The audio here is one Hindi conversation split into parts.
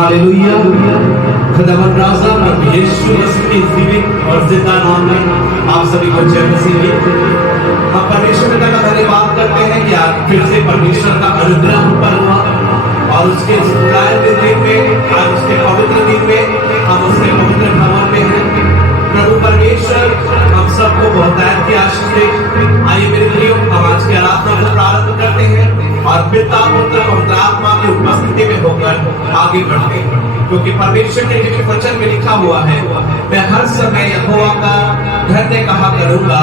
हालेलुया। खुदावंद राजा प्रभु यीशु मसीह के जीवित और जिंदा नाम में आप सभी को जय मसीह। हम परमेश्वर का धन्यवाद करते हैं कि आज फिर से परमेश्वर का अनुग्रह हम पर हुआ और उसके दिन में आज उसके पवित्र दिन में हम उसके पवित्र भवन में हैं। प्रभु परमेश्वर हम सबको बहुतायत की आशीष दे। आइए मेरे प्रियो, हम आज की आराधना को प्रारंभ करते हैं और पिता पुत्र पवित्र आत्मा की उपस्थिति में होकर आगे बढ़ते हैं, क्योंकि परमेश्वर के जो वचन में लिखा हुआ है, मैं हर समय यहोवा का धन्य कहा करूंगा,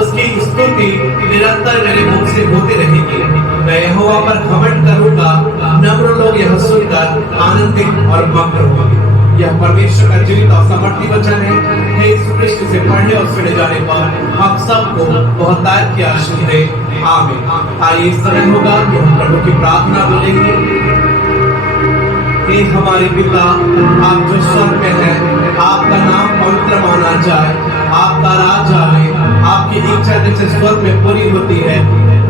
उसकी स्तुति निरंतर मेरे मुख से होती रहेगी। मैं यहोवा पर घमंड करूंगा, नम्र लोग यह सुनकर आनंदित और मग्न होंगे। यह परमेश्वर का जीवित और समर्थी वचन है। हे यीशु कृष्ण से पढ़ने और सुने जाने पर हम सबको बहुतायत की आशीष दे। आमीन। आइए इस तरह होगा कि हम प्रभु की प्रार्थना बोलेंगे। हे हमारे पिता, आप जो स्वर्ग में हैं, आपका नाम पवित्र माना जाए, आपका राज आए, आपकी इच्छा जैसे स्वर्ग में पूरी होती है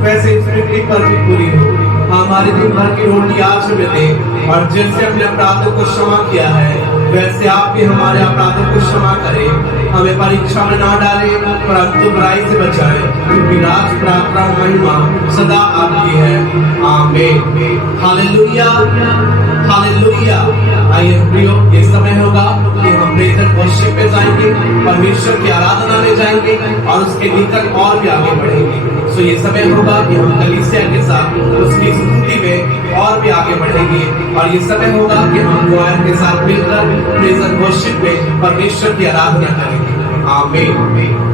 वैसे इस पृथ्वी पर भी पूरी हो। हमारे दिन भर की रोटी आज हमें दे, और जैसे हमने अपराधों को क्षमा किया है वैसे आप भी हमारे अपराधों को क्षमा करें। हमें परीक्षा में ना डाले, परंतु बुराई से बचाए, क्योंकि राज प्रार्थना महिमा सदा आपकी है। आमीन। Hallelujah, hallelujah. आइए प्रियो, ये समय होगा कि हम प्रेज़ एंड वर्शिप पे जाएंगे, परमेश्वर की आराधना में जाएंगे और उसके निकट और भी आगे बढ़ेंगे। सो ये समय होगा कि हम कलीसिया के साथ उसकी स्तुति में और भी आगे बढ़ेंगे, और ये समय होगा कि हम क्वायर के साथ मिलकर प्रेज़ एंड वर्शिप में परमेश्वर की आराधना करेंगे। आमीन।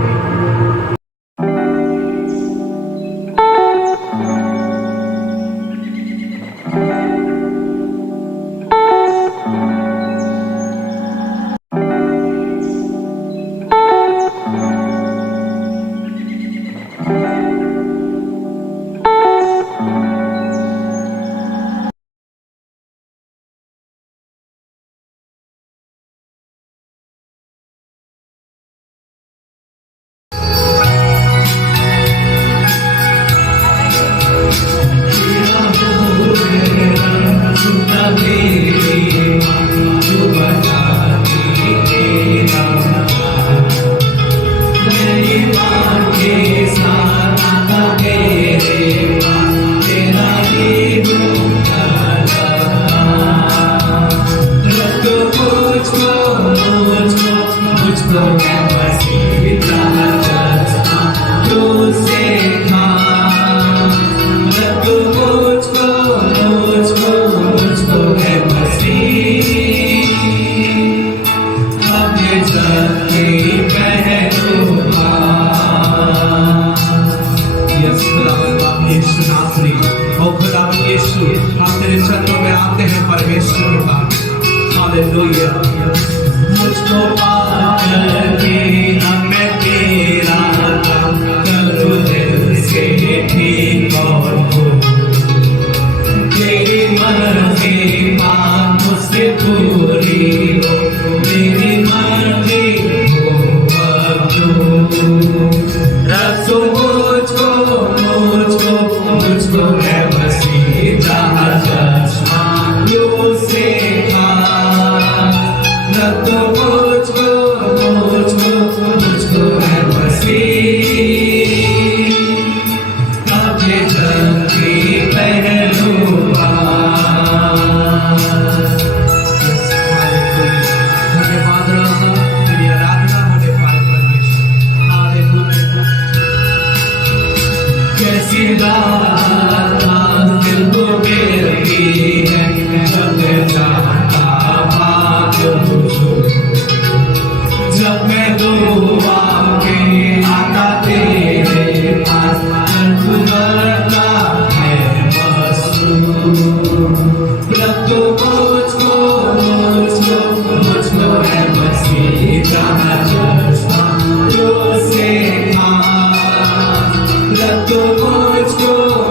Let the words go.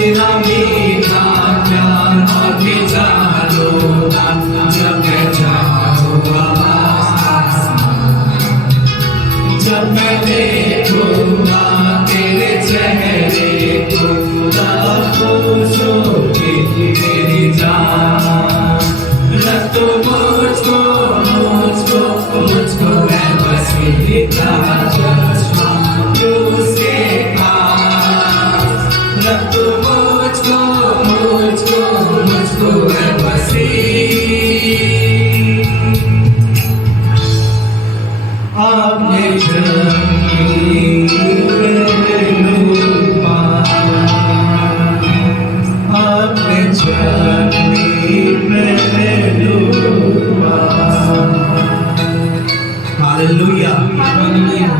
तेरा मीठा प्यार आगे जानो ना, जब मैं जाऊंगा जब मैं देखूंगा तेरे चेहरे को, तब खुश होगी मेरी जान। रख तू मुझको है बस इतना चश्मा तुझसे पास। रख तू मुझको है बस आपने Hallelujah. Hallelujah.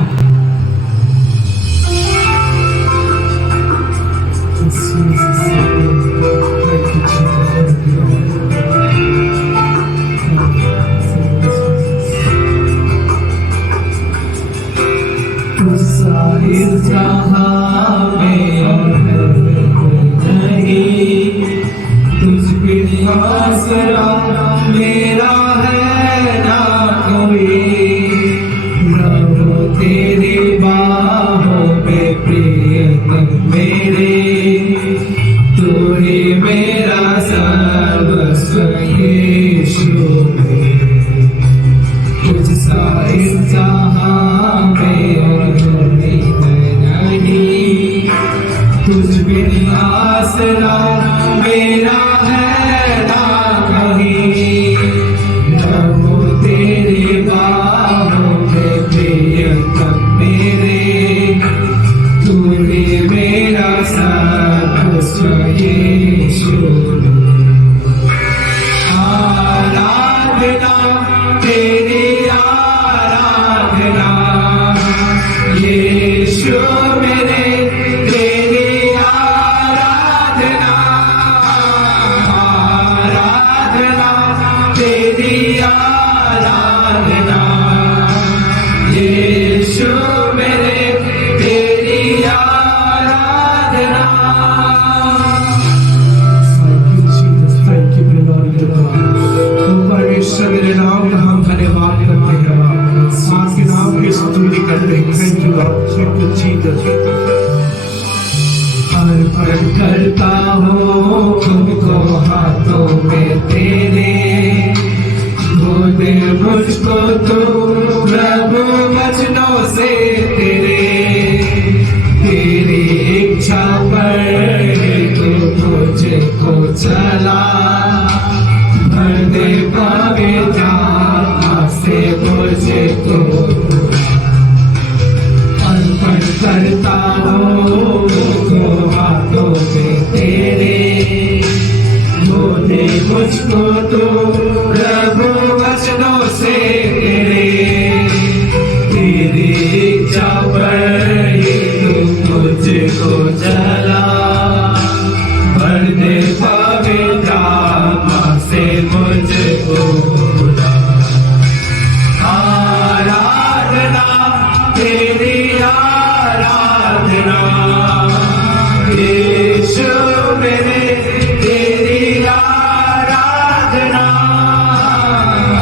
मेरा है ना कोई, तेरी बाहों में प्रियतम मेरे, तू ही मेरा सर्वस्व यीशु मेरे। तुझ सा इस जहां में और कोई है नहीं, तुझ बिन आसरा मेरा है ना कहीं। रहो तेरे बाहों में प्रियतम मेरे, तू ही मेरा सर्वस्व यीशु। आराधना तेरी आराधना यीशु मेरे, तेरी आराधना। आराधना तेरी आराधना यीशु मेरे, तेरी आराधना। Thank you, Lord God. परमेश्वर मेरे नाम का हम धन्यवाद करते हैं, आपके नाम की स्तुति करते हैं। Thank you Lord, thank you Jesus। अर्पण करता हूँ तुमको हाथों में तेरे, धो दे मुझको तो प्रभु वचनों से तेरे। तेरी इच्छा पर तू मुझको चला, भर दे पवित्र आत्मा से मुझको। अर्पण करता हूँ तुमको हाथों में तेरे, धो दे मुझको तो प्रभु वचनों से तेरे। तेरी इच्छा पर तू मुझको चला, भर दे पवित्र आत्मा से मुझको। आराधना तेरी आराधना यीशु मेरे, तेरी आराधना।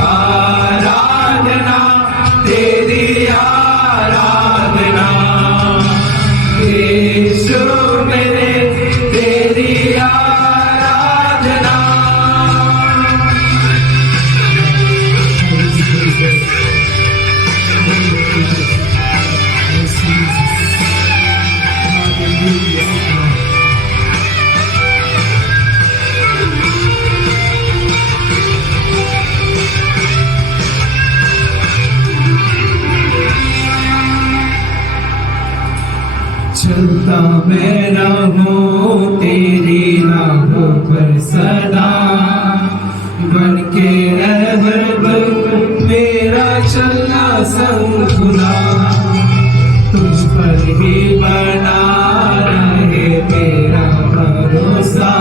आराधना तेरी आराधना यीशु मेरे, तेरी आराधना। चलता मैं रहूं तेरी राहों पर सदा, बन के रहबर मेरा चलना संग खुदा। तुझ पर ही बना रहे मेरा भरोसा,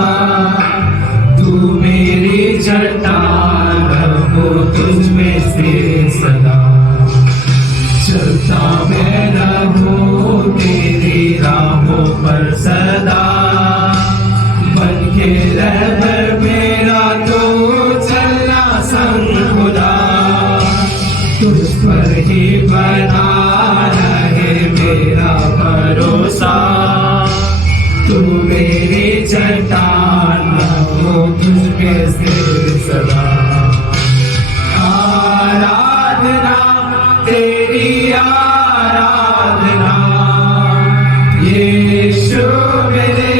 तू मेरी चट्टान रहूं तुझ में से सदा। चलता मैं रहूं तेरी राहों पर सदा, के रहबर मेरा तो चलना संग खुदा, तुझ पर ही बना रहे मेरा भरोसा। तू मेरी चट्टान हो, तुझ पे स्थिर सदा। आराधना तेरी आराधना, यीशु मेरे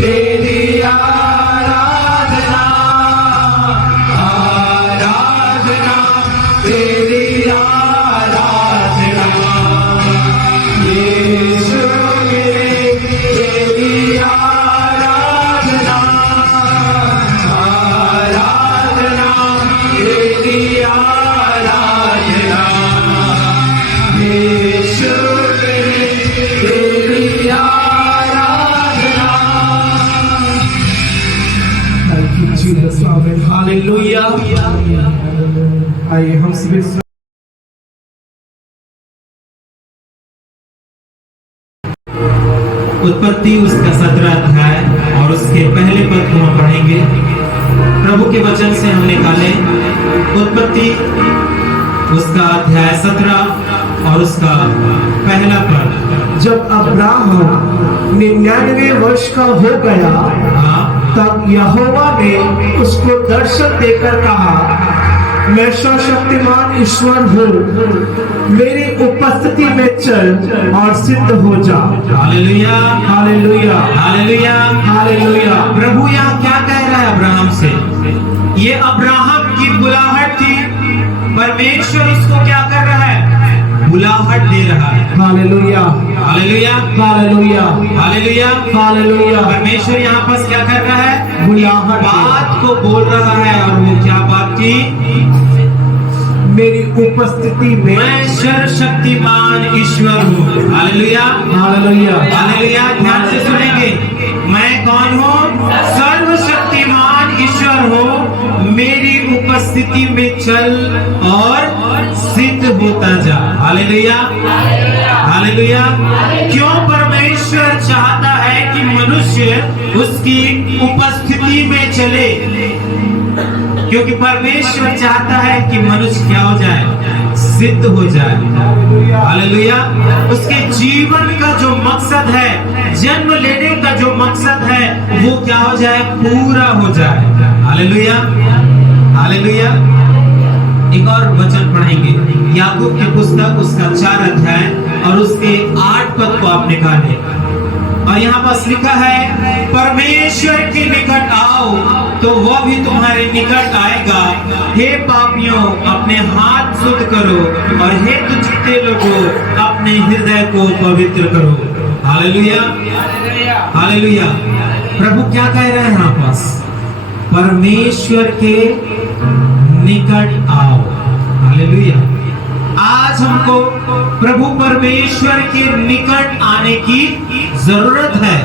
तेरी आराधना। आराधना तेरी आराधना, यीशु मेरे तेरी आराधना। आराधना तेरी आराधना, यीशु मेरे तेरी आराधना। Thank you, Jesus. Amen. Hallelujah. आइए हम सभी उत्पत्ति उसका 17 अध्याय और उसके पहले पद को हम पढ़ेंगे। प्रभु के वचन से हम निकाले उत्पत्ति उसका अध्याय 17 और उसका पहला पद। जब अब्राहम 99 वर्ष का हो गया, तब यहोवा ने उसको दर्शन देकर कहा, मैं सर्वशक्तिमान ईश्वर हूँ, मेरी उपस्थिति में चल और सिद्ध हो जा। Hallelujah, hallelujah, hallelujah, hallelujah. प्रभु यहाँ क्या कह रहा है अब्राहम से? ये अब्राहम की बुलाहट थी। परमेश्वर उसको क्या कर रहा है? बुलाहट दे रहा है। Hallelujah, hallelujah, hallelujah, hallelujah, hallelujah. परमेश्वर यहाँ पर क्या कर रहा है? बुलाहट बात को बोल रहा है। और वो क्या बात थी? मेरी उपस्थिति में मैं सर्वशक्तिमान ईश्वर हूँ। Hallelujah, hallelujah, hallelujah. ध्यान से सुनेंगे। मैं कौन हूँ? सर्वशक्तिमान ईश्वर हूँ, मेरी उपस्थिति में चल और सिद्ध होता जा। Hallelujah, hallelujah. क्यों परमेश्वर चाहता है कि मनुष्य उसकी उपस्थिति में चले? क्योंकि परमेश्वर चाहता है कि मनुष्य क्या हो जाए? सिद्ध हो जाए। हालेलुया। उसके जीवन का जो मकसद है, जन्म लेने का जो मकसद है, वो क्या हो जाए? पूरा हो जाए। Hallelujah, hallelujah. एक और वचन पढ़ेंगे, याकूब की पुस्तक उसका 4 अध्याय और उसके 8 पद को आप निकालें। और यहाँ पर लिखा है, परमेश्वर के निकट आओ तो वह भी तुम्हारे निकट आएगा। हे पापियों, अपने हाथ शुद्ध करो, और हे दुष्टे लोगों, अपने हृदय को पवित्र करो। Hallelujah, hallelujah. प्रभु क्या कह रहे हैं यहाँ पास? परमेश्वर के निकट आओ। हालेलुया। आज हमको प्रभु परमेश्वर के निकट आने की जरूरत है।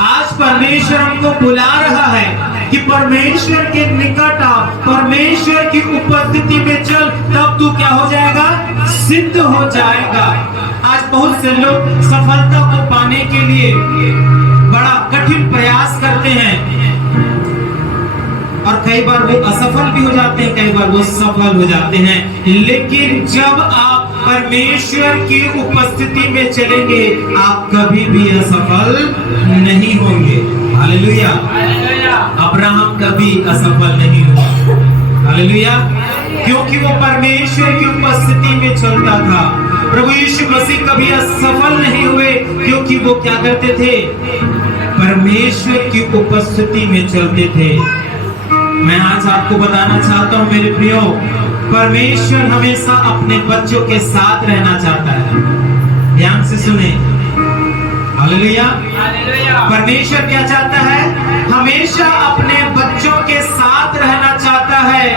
आज परमेश्वर हमको बुला रहा है कि परमेश्वर के निकट आ, परमेश्वर की उपस्थिति में चल, तब तू क्या हो जाएगा? सिद्ध हो जाएगा। आज बहुत से लोग सफलता को पाने के लिए बड़ा कठिन प्रयास करते हैं, और कई बार वो असफल भी हो जाते हैं, कई बार वो सफल हो जाते हैं। लेकिन जब आप परमेश्वर की उपस्थिति में चलेंगे, आप कभी भी असफल नहीं होंगे। हालेलुया। अब्राहम कभी असफल नहीं हुआ। हालेलुया। क्योंकि वो परमेश्वर की उपस्थिति में चलता था। प्रभु यीशु मसीह कभी असफल नहीं हुए, क्योंकि वो क्या करते थे? परमेश्वर की उपस्थिति में चलते थे। मैं आज आपको बताना चाहता हूं मेरे प्रियो, परमेश्वर हमेशा अपने बच्चों के साथ रहना चाहता है। ध्यान से सुने। हालेलुया। परमेश्वर क्या चाहता है? हमेशा अपने बच्चों के साथ रहना चाहता है।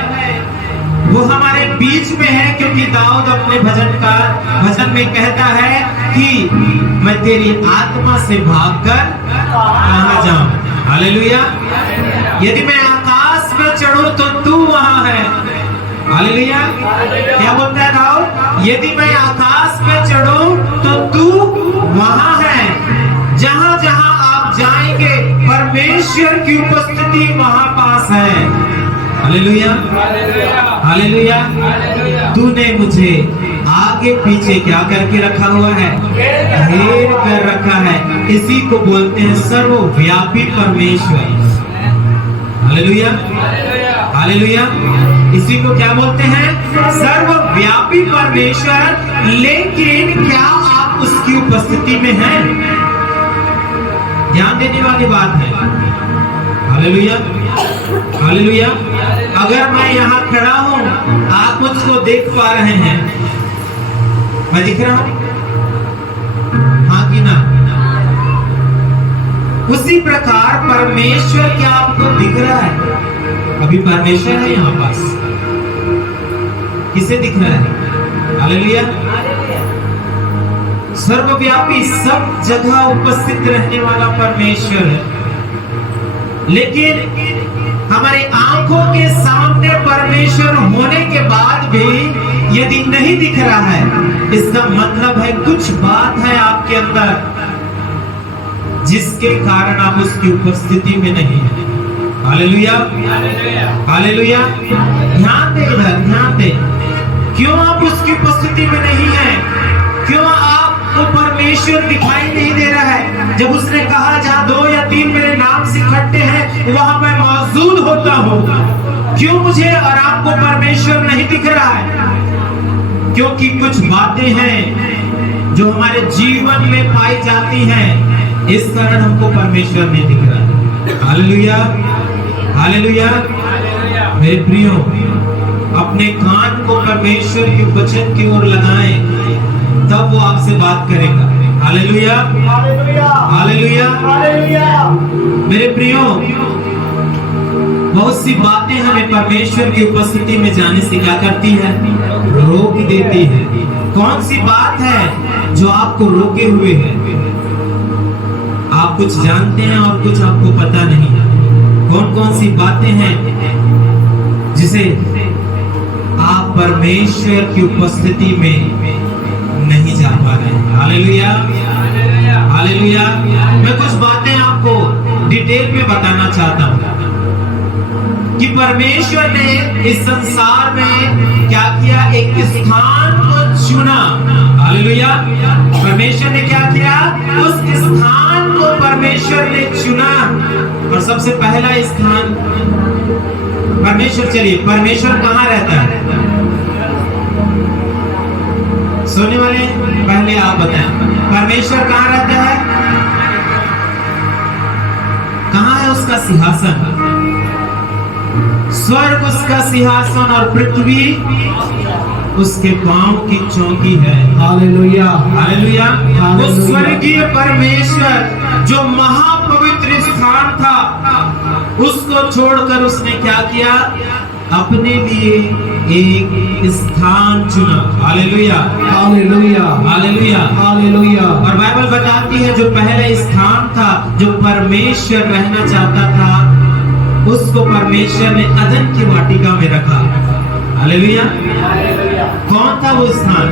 वो हमारे बीच में है, क्योंकि दाऊद अपने भजन में कहता है कि मैं तेरी आत्मा से भागकर कहां जाऊं। हालेलुया। यदि मैं आकाश में चढ़ूं तो तू वहां है। हालेलुया। क्या बोलता है दाऊद? यदि मैं आकाश में चढ़ूं तो तू वहां है। जहां जहां आप जाएंगे, परमेश्वर की उपस्थिति वहां पास है। Hallelujah, hallelujah. तूने मुझे आगे पीछे क्या करके रखा हुआ है? घेर कर रखा है। इसी को बोलते हैं सर्वव्यापी परमेश्वर। Hallelujah, hallelujah. इसी को क्या बोलते हैं? सर्वव्यापी परमेश्वर। लेकिन क्या आप उसकी उपस्थिति में हैं? ध्यान देने वाली बात है। Hallelujah, hallelujah. अगर मैं यहाँ खड़ा हूं, आप मुझको देख पा रहे हैं, मैं दिख रहा हूं? हाँ कि ना? उसी प्रकार परमेश्वर क्या आपको दिख रहा है? अभी परमेश्वर है यहाँ पास। किसे दिख रहा है? हालेलुया। सर्वव्यापी, सब जगह उपस्थित रहने वाला परमेश्वर है। लेकिन हमारे आंखों के सामने परमेश्वर होने के बाद भी यदि नहीं दिख रहा है, इसका मतलब है कुछ बात है आपके अंदर जिसके कारण आप उसकी उपस्थिति में नहीं है। Hallelujah, hallelujah. ध्यान दे इधर, ध्यान दे। क्यों आप उसकी उपस्थिति में नहीं है? क्यों आपको परमेश्वर दिखाई नहीं दे रहा है? जब उसने कहा जहां 2 या 3 मेरे नाम से इकट्ठे हैं वहां मैं मौजूद होता हूं। क्यों मुझे और आपको परमेश्वर नहीं दिख रहा है? क्योंकि कुछ बातें हैं जो हमारे जीवन में पाई जाती हैं, इस कारण हमको परमेश्वर नहीं दिख रहा है। Hallelujah, hallelujah. मेरे प्रियो, अपने कान को परमेश्वर के वचन की ओर लगाएं, तब वो आपसे बात करेगा। Hallelujah, hallelujah, hallelujah. मेरे प्रियो, बहुत सी बातें हमें परमेश्वर की उपस्थिति में जाने से क्या करती है? रोक देती है। कौन सी बात है जो आपको रोके हुए है? आप कुछ जानते हैं और कुछ आपको पता नहीं है। कौन कौन सी बातें हैं जिसे आप परमेश्वर की उपस्थिति में नहीं जा पा रहे हैं? Hallelujah, hallelujah. मैं कुछ बातें आपको डिटेल में बताना चाहता हूं कि परमेश्वर ने इस संसार में क्या किया? एक स्थान को चुना। हालेलुया। परमेश्वर ने क्या किया? उस स्थान को परमेश्वर ने चुना। और सबसे पहला स्थान परमेश्वर, चलिए, परमेश्वर कहाँ रहता है? सोने वाले पहले आप बताएं, परमेश्वर कहाँ रहता है? कहाँ है उसका सिंहासन? स्वर्ग उसका सिंहासन और पृथ्वी उसके पांव की चौकी है। Hallelujah, hallelujah. वो हालेलुया। स्वर्गीय परमेश्वर जो महापवित्र स्थान था, उसको छोड़कर उसने क्या किया? अपने लिए एक स्थान चुना। Hallelujah, hallelujah, hallelujah, hallelujah. और बाइबल बताती है जो पहला स्थान था जो परमेश्वर रहना चाहता था, उसको परमेश्वर ने अदन की वाटिका में रखा। हालेलुया। कौन था वो स्थान?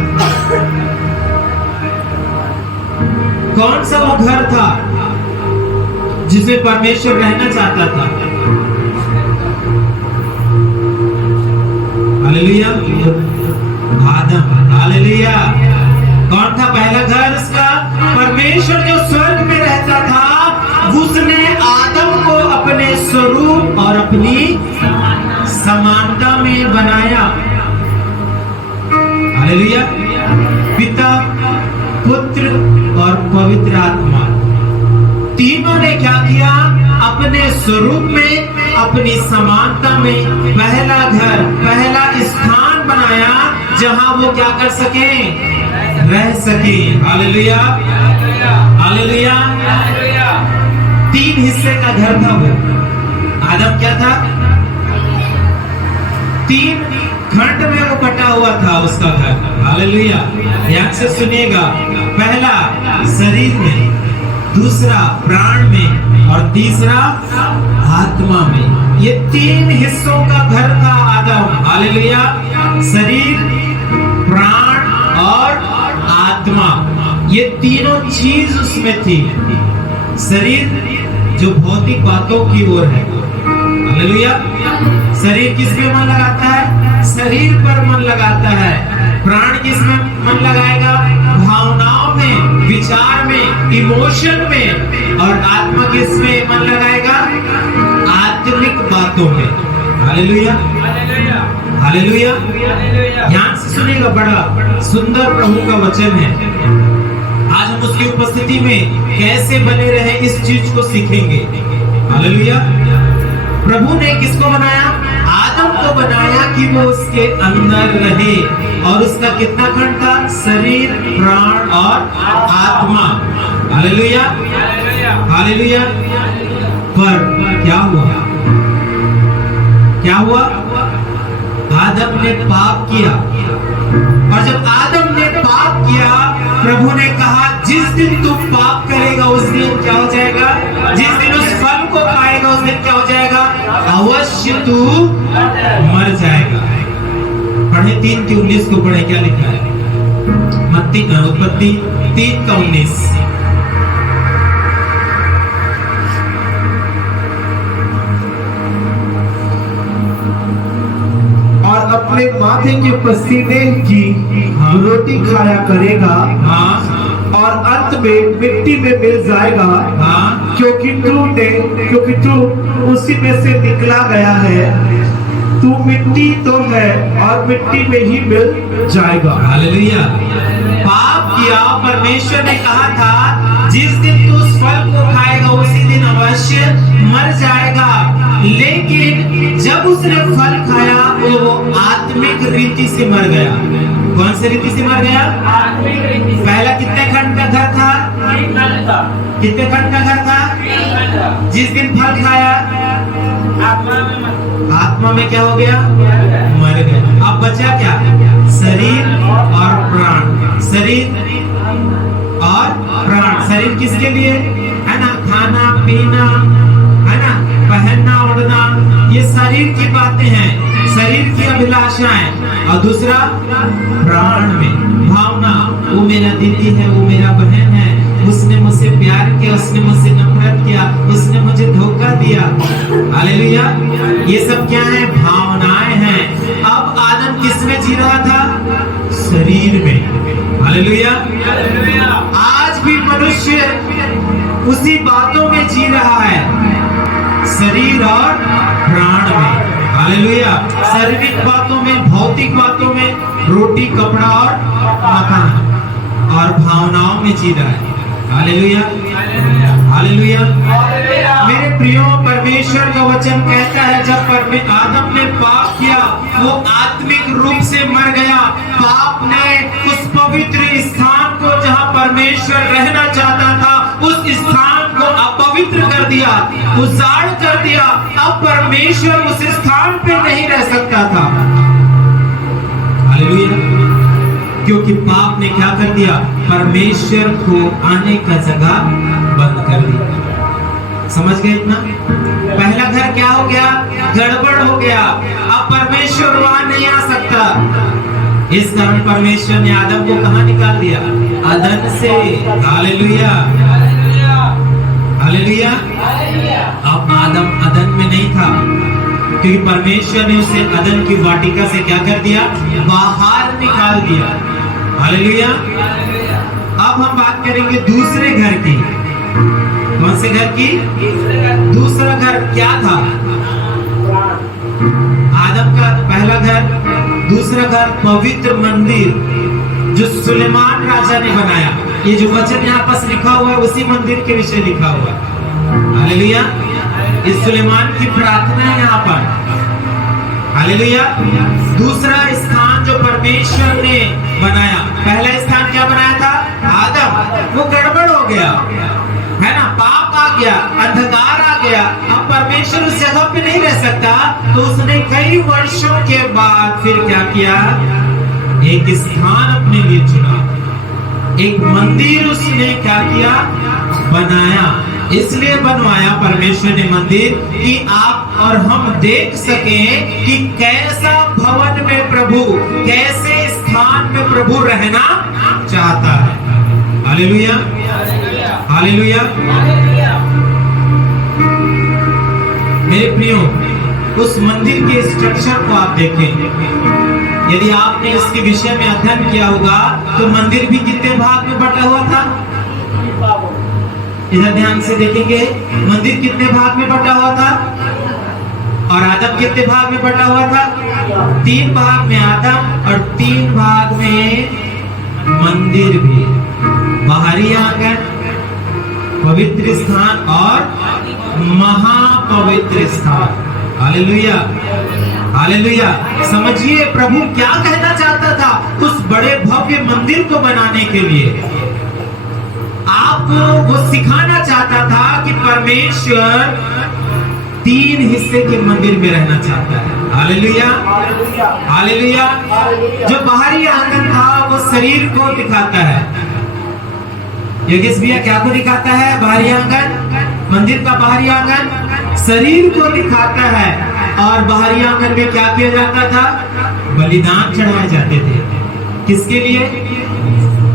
कौन सा वो घर था जिसमें परमेश्वर रहना चाहता था? हालेलुया, आदम। हालेलुया। कौन था पहला घर उसका? परमेश्वर जो स्वर्ग में रहता था, उसने आदम को अपने स्वरूप और अपनी समानता में बनाया। हालेलुया। पिता, पुत्र और पवित्र आत्मा, तीनों ने क्या किया? अपने स्वरूप में, अपनी समानता में पहला घर, पहला स्थान बनाया जहां वो क्या कर सके? रह सके। Hallelujah, hallelujah. 3 हिस्से का घर था वो। आदम क्या था? 3 खंड में वो बटा हुआ था उसका घर। हालेलुया। ध्यान से सुनिएगा। पहला शरीर में, दूसरा प्राण में और तीसरा आत्मा में। ये 3 हिस्सों का घर था आदम। हालेलुया। शरीर, प्राण और आत्मा, ये तीनों चीज उसमें थी। शरीर जो भौतिक बातों की ओर है। हालेलुया। शरीर किसमें मन लगाता है? शरीर पर मन लगाता है। प्राण किसमें मन लगाएगा? भावनाओं में, विचार में, इमोशन में। और आत्मा किसमें मन लगाएगा? आत्मिक बातों में। Hallelujah, hallelujah. ध्यान से सुनिएगा, बड़ा सुंदर प्रभु का वचन है। आज हम उसकी उपस्थिति में कैसे बने रहे इस चीज को सीखेंगे। हालेलुया। प्रभु ने किसको बनाया? आदम को बनाया कि वो उसके अंदर रहे। और उसका कितना खंड था? शरीर, प्राण और आत्मा। Hallelujah, hallelujah. पर क्या हुआ? क्या हुआ? आदम ने पाप किया। और जब आदम ने पाप किया, प्रभु ने कहा जिस दिन तू पाप करेगा उस दिन क्या हो जाएगा? जिस दिन उस फल को खाएगा उस दिन क्या हो जाएगा? अवश्य तू मर जाएगा। पढ़े 3:19 को पढ़े, क्या लिखा है? उत्पत्ति 3:19। और अपने माथे के पसीने की रोटी खाया करेगा। हाँ। और अंत में मिट्टी में मिल जाएगा। हाँ। क्योंकि तू उसी में से निकला गया है। तू मिट्टी तो है और मिट्टी में ही मिल जाएगा। हालेलुया। पाप किया, परमेश्वर ने कहा था जिस दिन तू उस फल को खाएगा उसी दिन अवश्य मर जाएगा। लेकिन जब उसने फल खाया वो आत्मिक रीति से मर गया। कौन सी रीति से मर गया? आत्मिक रीति से। पहला कितने खंड का घर था? कितने खंड का घर था? जिस दिन फल खाया आत्मा में क्या हो गया? मर गया। अब बचा क्या? शरीर और प्राण। शरीर और प्राण। शरीर किसके लिए है ना? खाना पीना है ना, पहनना ओढ़ना, ये शरीर की बातें हैं, शरीर की अभिलाषाएं। और दूसरा प्राण में भावना, वो मेरा दीदी है, वो मेरा बहन है, उसने मुझसे प्यार किया, उसने मुझसे नफरत किया, उसने मुझे धोखा दिया। हालेलुया। ये सब क्या है? भावनाएं हैं। अब आदम किसमें जी रहा था? शरीर में। हालेलुया। आज भी मनुष्य उसी बातों में जी रहा है, शरीर और प्राण में। हालेलुया। शारीरिक बातों में, भौतिक बातों में, रोटी, कपड़ा और मकान, और भावनाओं में जी रहा है। Hallelujah, hallelujah. मेरे प्रियो, परमेश्वर का वचन कहता है जब आदम ने पाप किया वो आत्मिक रूप से मर गया। पाप ने उस पवित्र स्थान को जहां परमेश्वर रहना चाहता था उस स्थान को अपवित्र कर दिया, उजाड़ कर दिया। अब परमेश्वर उस स्थान पे नहीं रह सकता था। हालेलुया। क्योंकि पाप ने क्या कर दिया? परमेश्वर को आने का जगह बंद कर दिया। समझ गए इतना? पहला घर क्या हो गया? गड़बड़ हो गया। अब परमेश्वर वहां नहीं आ सकता। इस कारण परमेश्वर ने आदम को कहां निकाल दिया? अदन से। Hallelujah, hallelujah. अब आदम अदन में नहीं था क्योंकि परमेश्वर ने उसे अदन की वाटिका से क्या कर दिया? बाहर निकाल दिया। हालेलुया। अब हम बात करेंगे दूसरे घर की। कौन से घर की? दूसरा घर क्या था? आदम का पहला घर। दूसरा घर पवित्र मंदिर जो सुलेमान राजा ने बनाया। ये जो वचन यहाँ पास लिखा हुआ है उसी मंदिर के विषय लिखा हुआ है। हालेलुया। इस सुलेमान की प्रार्थना है यहाँ पर। हालेलुया। दूसरा स्थान जो परमेश्वर ने बनाया, पहला स्थान क्या बनाया था? आदम। वो गड़बड़ हो गया है ना, पाप आ गया, अंधकार आ गया। अब परमेश्वर उस जगह पे नहीं रह सकता, तो उसने कई वर्षों के बाद फिर क्या किया? एक स्थान अपने लिए चुना, एक मंदिर उसने क्या किया? बनाया। इसलिए बनवाया परमेश्वर ने मंदिर कि आप और हम देख सकें कि कैसा भवन में प्रभु, कैसे स्थान में प्रभु रहना चाहता है। Hallelujah, hallelujah. मेरे प्रियो, उस मंदिर के स्ट्रक्चर को आप देखें। यदि आपने इसके विषय में अध्ययन किया होगा तो मंदिर भी कितने भाग में बटा हुआ था? इधर ध्यान से देखेंगे, मंदिर कितने भाग में बटा हुआ था? और आदम कितने भाग में बटा हुआ था? 3 भाग में आदम और 3 भाग में मंदिर भी। बाहरी आंगन, पवित्र स्थान और महापवित्र स्थान। Hallelujah, hallelujah. समझिए प्रभु क्या कहना चाहता था उस बड़े भव्य मंदिर को बनाने के लिए। आपको वो सिखाना चाहता था कि परमेश्वर 3 हिस्से के मंदिर में रहना चाहता है। Hallelujah, hallelujah. जो बाहरी आंगन था वो शरीर को दिखाता है। योगेश भैया क्या को दिखाता है? बाहरी आंगन, मंदिर का बाहरी आंगन शरीर को दिखाता है। और बाहरी आंगन में क्या किया जाता था? बलिदान चढ़ाए जाते थे। किसके लिए?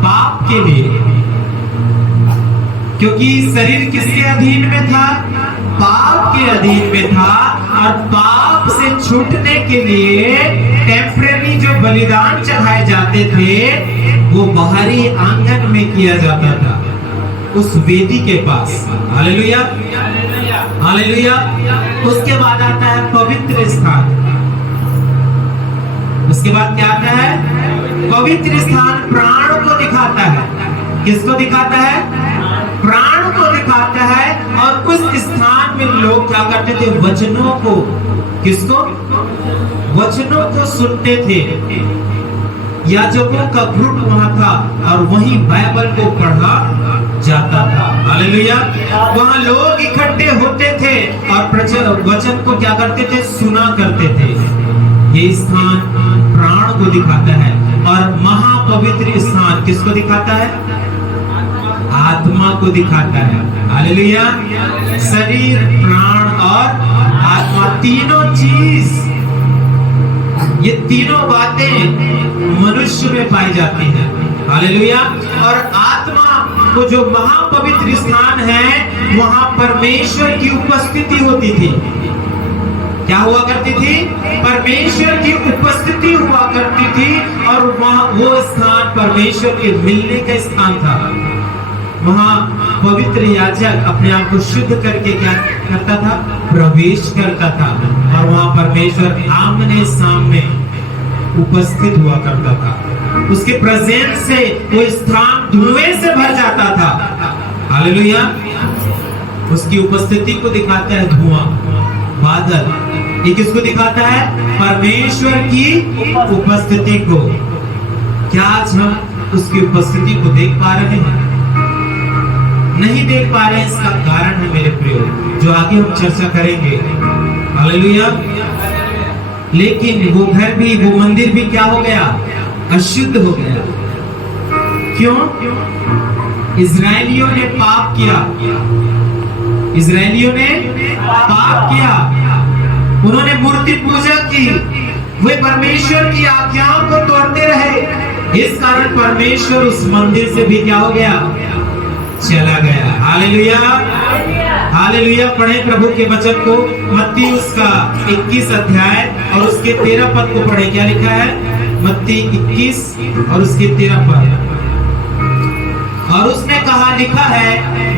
पाप के लिए। क्योंकि शरीर किसके अधीन में था? पाप के अधीन में था। और पाप से छूटने के लिए टेम्परेरी जो बलिदान चढ़ाए जाते थे वो बाहरी आंगन में किया जाता था, उस वेदी के पास। Hallelujah, hallelujah. उसके बाद आता है पवित्र स्थान। उसके बाद क्या आता है? पवित्र स्थान प्राण को दिखाता है। किसको दिखाता है? प्राण को दिखाता है। और उस स्थान में लोग क्या करते थे? वचनों को, किसको? वचनों को सुनते थे। याजकों का ग्रुप वहां था और वहीं बाइबल को पढ़ा जाता था। हालेलुया। वहां लोग इकट्ठे होते थे और वचन को क्या करते थे? सुना करते थे। ये स्थान प्राण को दिखाता है। और महापवित्र स्थान किसको दिखाता है? आत्मा को दिखाता है। हालेलुया। शरीर, प्राण और आत्मा, तीनों चीज, ये तीनों बातें मनुष्य में पाई जाती हैं। हालेलुया। और आत्मा को जो महापवित्र स्थान है वहां परमेश्वर की उपस्थिति होती थी। क्या हुआ करती थी? परमेश्वर की उपस्थिति हुआ करती थी। और वहां वो स्थान परमेश्वर के मिलने का स्थान था। वहां पवित्र याजक अपने आप को शुद्ध करके क्या करता था? प्रवेश करता था। और वहां परमेश्वर आमने सामने उपस्थित हुआ करता था। उसके प्रेजेंस से वो स्थान धुएं से भर जाता था। हालेलुया। उसकी उपस्थिति को दिखाता है धुआं, बादल। ये किसको दिखाता है? परमेश्वर की उपस्थिति को। क्या आज हम उसकी उपस्थिति को देख पा रहे हैं? नहीं देख पा रहे हैं। इसका कारण है मेरे प्रियो, जो आगे हम चर्चा करेंगे। हालेलुया। लेकिन वो घर भी, वो मंदिर भी क्या हो गया? अशुद्ध हो गया। क्यों? इजरायलियों ने पाप किया। इजरायलियों ने पाप किया। उन्होंने मूर्ति पूजा की। वे परमेश्वर की आज्ञाओं को तोड़ते रहे। इस कारण परमेश्वर उस मंदिर से भी क्या हो गया? चला गया। Hallelujah, hallelujah. पढ़े प्रभु के वचन को, मत्ती उसका 21 अध्याय और उसके 13 पद को पढ़े। क्या लिखा है? मत्ती 21 और उसके 13 पद। और उसने कहा, लिखा है,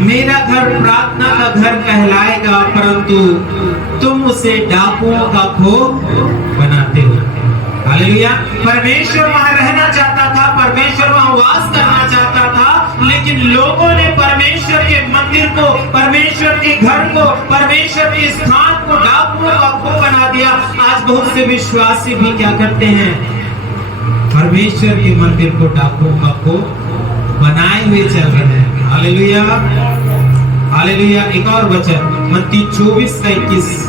मेरा घर प्रार्थना का घर कहलाएगा, परंतु तुम उसे डाकुओं का खो बनाते हो। हालेलुया। परमेश्वर वहां रहना चाहता था, परमेश्वर वहां वास करना चाहता था, लेकिन लोगों ने परमेश्वर के मंदिर को, परमेश्वर के घर को, परमेश्वर के स्थान को डाकुओं का खो बना दिया। आज बहुत से विश्वासी भी क्या करते हैं? परमेश्वर के मंदिर को डाकुओं का खो बनाए हुए चल रहे हैं। Hallelujah, hallelujah. एक और वचन मत्ती 24 का 21,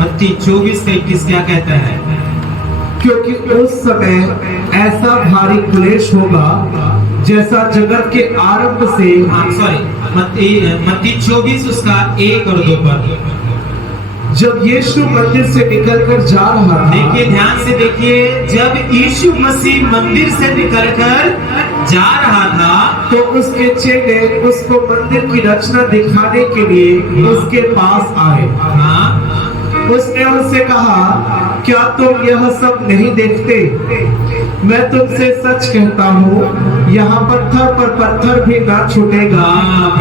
मत्ती 24 का 21 क्या कहता है? क्योंकि उस समय ऐसा भारी क्लेश होगा जैसा जगत के आरंभ से। मत्ती 24 उसका 1 और 2 पद। जब यीशु मंदिर से निकलकर जा रहा था, देखिए, ध्यान से देखिए, जब यीशु मसीह मंदिर से निकलकर जा रहा था तो उसके चेले उसको मंदिर की रचना दिखाने के लिए उसके पास आए। हाँ, उसने उनसे कहा, क्या तुम यह सब नहीं देखते? मैं तुमसे सच कहता हूँ, यहाँ पत्थर पर पत्थर भी ना छूटेगा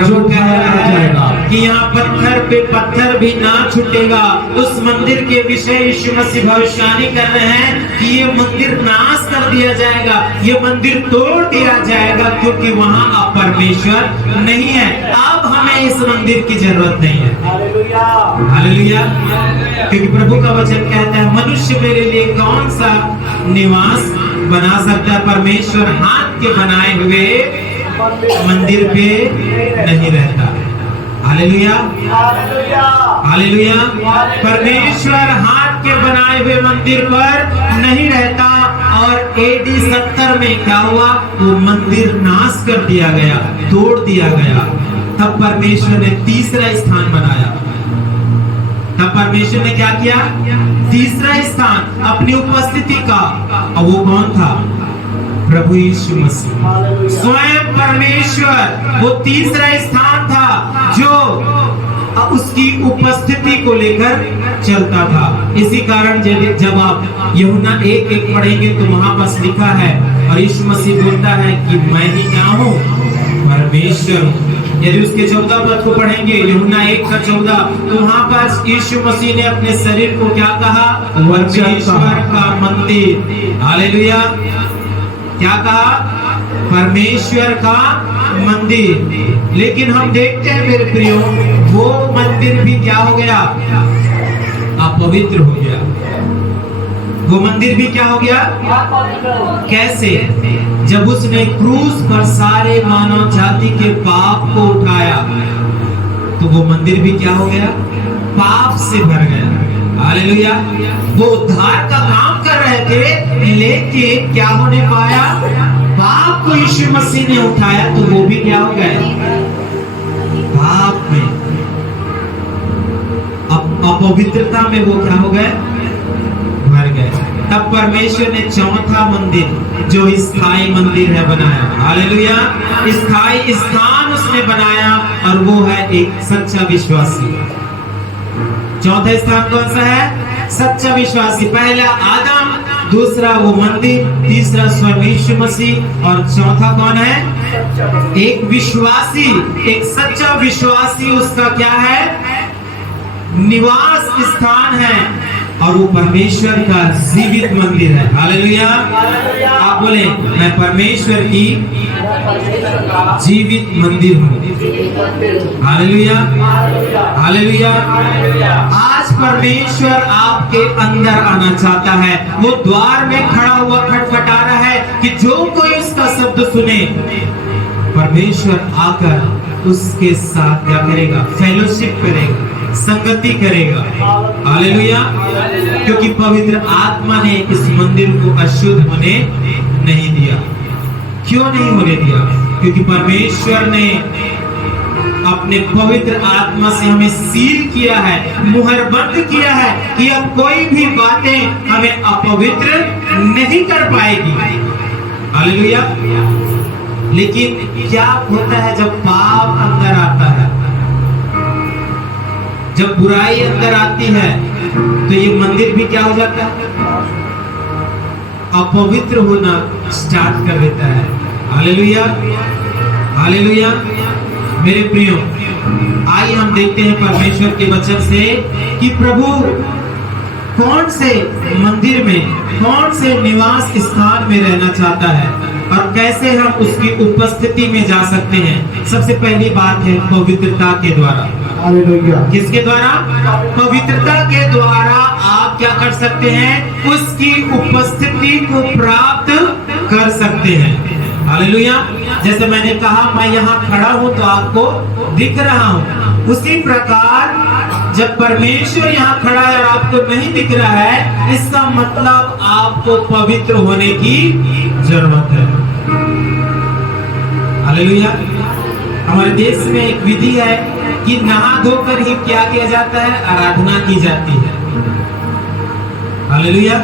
जो ढाया ना जाएगा। कि यहाँ पत्थर पे पत्थर भी ना छूटेगा। उस मंदिर के विषय यीशु मसीह भविष्यवाणी कर रहे हैं कि ये मंदिर नाश कर दिया जाएगा, ये मंदिर तोड़ दिया जाएगा, क्योंकि वहाँ अब परमेश्वर नहीं है। अब हमें इस मंदिर की जरूरत नहीं है। हालेलुया। क्योंकि प्रभु का वचन कहता है, मनुष्य मेरे लिए कौन सा निवास बना सकता है? परमेश्वर हाथ के बनाए हुए मंदिर पे नहीं रहता। Hallelujah, hallelujah. परमेश्वर हाथ के बनाए हुए मंदिर पर नहीं रहता। और AD 70 में क्या हुआ? वो मंदिर नाश कर दिया गया, तोड़ दिया गया। तब परमेश्वर ने तीसरा स्थान बनाया। तब परमेश्वर ने क्या किया? तीसरा स्थान अपनी उपस्थिति का। और वो कौन था? प्रभु यीशु मसीह, स्वयं परमेश्वर। वो तीसरा स्थान था जो उसकी उपस्थिति को लेकर चलता था। इसी कारण जब आप यूहन्ना 1:1 पढ़ेंगे तो वहां पास लिखा है, और यीशु मसीह बोलता है कि मैं ही क्या हूँ? परमेश्वर हूँ। यदि उसके 14 पद को पढ़ेंगे, यूहन्ना 1:14, तो वहां पर यीशु मसीह ने अपने शरीर को क्या कहा? परमेश्वर का मंदिर। हालेलुया। क्या कहा? परमेश्वर का मंदिर। लेकिन हम देखते हैं मेरे प्रियो, वो मंदिर भी क्या हो गया? अपवित्र हो गया। वो मंदिर भी क्या हो गया? कैसे? जब उसने क्रूस पर सारे मानव जाति के पाप को उठाया, तो वो मंदिर भी क्या हो गया? पाप से भर गया। हालेलुया। वो उद्धार का काम कर रहे थे, लेकिन क्या होने पाया? पाप को यीशु मसीह ने उठाया, तो वो भी क्या हो गए? पाप में, अपवित्रता में वो क्या हो गए? भर गए। तब परमेश्वर ने चौथा मंदिर, जो स्थायी मंदिर है, बनाया। हालेलुया। स्थायी स्थान उसने बनाया, और वो है एक सच्चा विश्वासी। चौथा स्थान कौन सा है? सच्चा विश्वासी। पहला आदम, दूसरा वो मंदिर, तीसरा स्वयं यीशु मसीह, और चौथा कौन है? एक विश्वासी, एक सच्चा विश्वासी। उसका क्या है? निवास स्थान है, और वो परमेश्वर का जीवित मंदिर है। हालेलुया। आप बोले, मैं परमेश्वर की जीवित मंदिर हूँ। Hallelujah, hallelujah. आज परमेश्वर आपके अंदर आना चाहता है। वो द्वार में खड़ा हुआ खटखटा रहा है कि जो कोई उसका शब्द सुने, परमेश्वर आकर उसके साथ क्या करेगा? फेलोशिप करेगा, संगति करेगा। हालेलुया। क्योंकि पवित्र आत्मा ने इस मंदिर को अशुद्ध होने नहीं दिया। क्यों नहीं होने दिया? क्योंकि परमेश्वर ने अपने पवित्र आत्मा से हमें सील किया है, मुहरबंद किया है कि अब कोई भी बातें हमें अपवित्र नहीं कर पाएगी। हालेलुया। लेकिन क्या होता है जब पाप अंदर आता है, जब बुराई अंदर आती है, तो ये मंदिर भी क्या हो जाता है? अपवित्र होना स्टार्ट कर देता है। Hallelujah, hallelujah. मेरे प्रियो, आइए हम देखते हैं परमेश्वर के वचन से कि प्रभु कौन से मंदिर में, कौन से निवास स्थान में रहना चाहता है और कैसे हम उसकी उपस्थिति में जा सकते हैं। सबसे पहली बात है पवित्रता के द्वारा। हालेलुया। किसके द्वारा? पवित्रता के द्वारा आप क्या कर सकते हैं? उसकी उपस्थिति को प्राप्त कर सकते हैं। हालेलुया। जैसे मैंने कहा, मैं यहाँ खड़ा हूँ तो आपको दिख रहा हूँ। उसी प्रकार जब परमेश्वर यहाँ खड़ा है और आपको नहीं दिख रहा है, इसका मतलब आपको पवित्र होने की जरूरत है। हालेलुया। हमारे देश में एक विधि है कि नहा धोकर ही क्या किया जाता है? आराधना की जाती है। हालेलुया।